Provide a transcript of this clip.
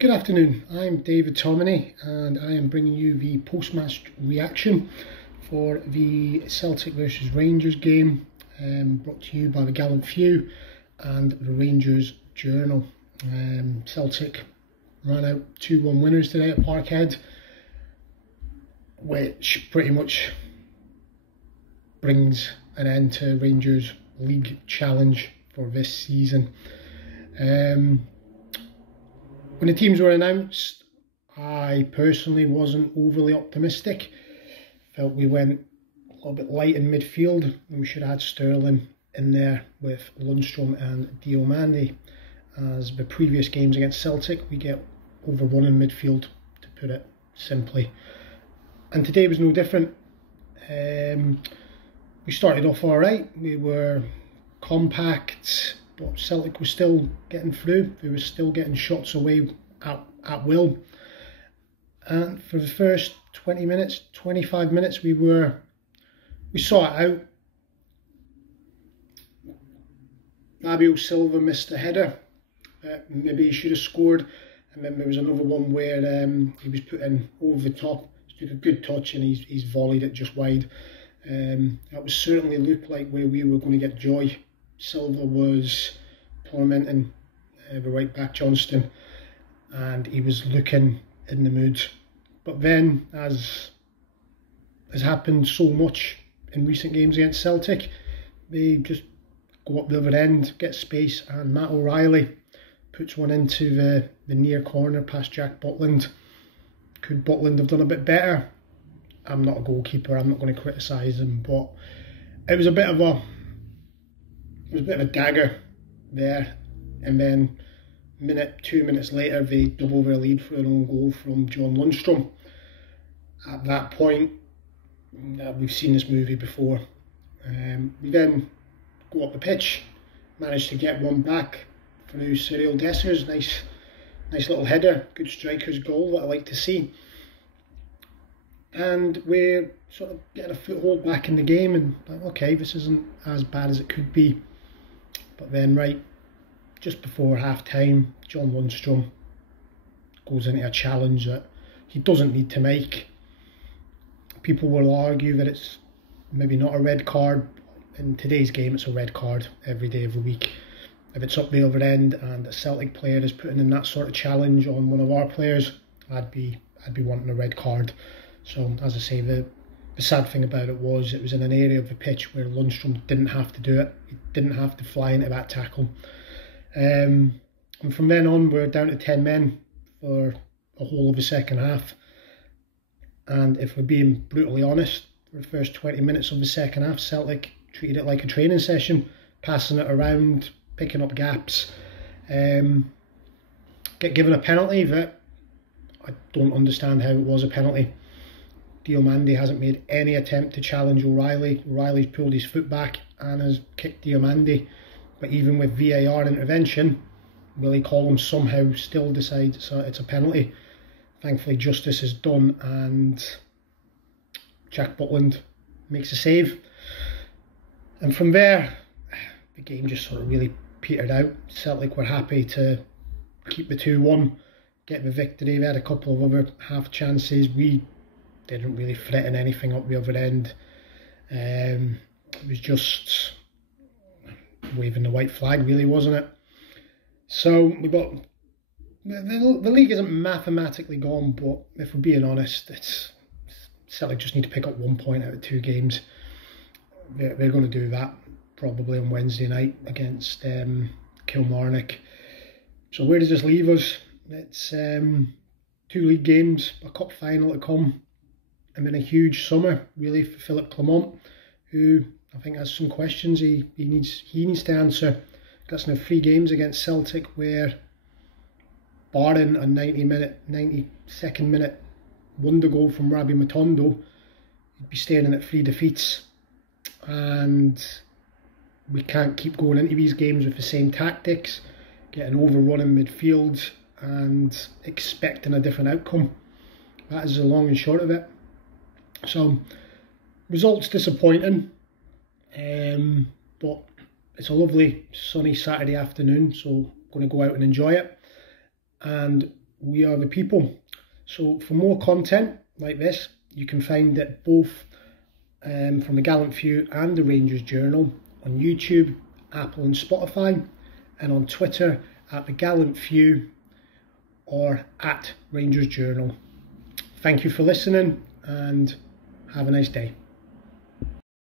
Good afternoon, I'm David Tomini and I am bringing you the post-match reaction for the Celtic versus Rangers game, brought to you by the Gallant Few and the Rangers Journal. Celtic ran out 2-1 winners today at Parkhead, which pretty much brings an end to Rangers' league challenge for this season. When the teams were announced, I personally wasn't overly optimistic. Felt we went a little bit light in midfield and we should have had Sterling in there with Lundstrom and Diomande. As the previous games against Celtic, we get overrun in midfield, to put it simply. And today was no different. We started off alright, we were compact, but Celtic was still getting through. They were still getting shots away at will. And for the first 20 minutes, 25 minutes, we saw it out. Fabio Silva missed a header. Maybe he should have scored. And then there was another one where he was put in over the top. He took a good touch and he's volleyed it just wide. That was certainly looked like where we were going to get joy. Silva was tormenting the right back Johnston, and he was looking in the mood. But then, as has happened so much in recent games against Celtic, they just go up the other end, get space, and Matt O'Reilly puts one into the near corner past Jack Butland. Could Butland have done a bit better? I'm not a goalkeeper, I'm not going to criticise him, but it was a bit of a dagger there. And then 2 minutes later, they double their lead for an own goal from John Lundstrom. At that point, we've seen this movie before. We then go up the pitch, managed to get one back through Cyril Dessers. Nice little header, good striker's goal that I like to see. And we're sort of getting a foothold back in the game, and like, okay, this isn't as bad as it could be. But then, right just before half time, John Lundstrom goes into a challenge that he doesn't need to make. People will argue that it's maybe not a red card. In today's game, it's a red card every day of the week. If it's up the other end and a Celtic player is putting in that sort of challenge on one of our players, I'd be wanting a red card. So, as I say, the sad thing about it was in an area of the pitch where Lundstrom didn't have to do it. He didn't have to fly into that tackle. And from then on, we're down to 10 men for a whole of the second half. And if we're being brutally honest, for the first 20 minutes of the second half, Celtic treated it like a training session, passing it around, picking up gaps. Get given a penalty that I don't understand how it was a penalty. Diomande hasn't made any attempt to challenge O'Reilly. O'Reilly's pulled his foot back and has kicked Diomande. But even with VAR intervention, Willie Collum somehow still decides it's a penalty. Thankfully, justice is done and Jack Butland makes a save. And from there, the game just sort of really petered out. Celtic were happy to keep the 2-1, get the victory. They had a couple of other half chances. We didn't really threaten anything up the other end. It was just waving the white flag, really, wasn't it? So we got the league isn't mathematically gone, but if we're being honest, Celtic just need to pick up 1 point out of 2 games. They're going to do that probably on Wednesday night against Kilmarnock. So where does this leave us? It's 2 league games, a cup final to come, and then a huge summer really for Philippe Clement, who I think has some questions he needs to answer. That's now 3 games against Celtic where, barring a 92nd minute wonder goal from Rabbi Matondo, he'd be staring at 3 defeats. And we can't keep going into these games with the same tactics, getting overrun in midfield and expecting a different outcome. That is the long and short of it. So, results disappointing, but it's a lovely sunny Saturday afternoon, so I'm going to go out and enjoy it. And we are the people. So for more content like this, you can find it both from the Gallant Few and the Rangers Journal on YouTube, Apple and Spotify, and on Twitter at the Gallant Few or at Rangers Journal. Thank you for listening and have a nice day.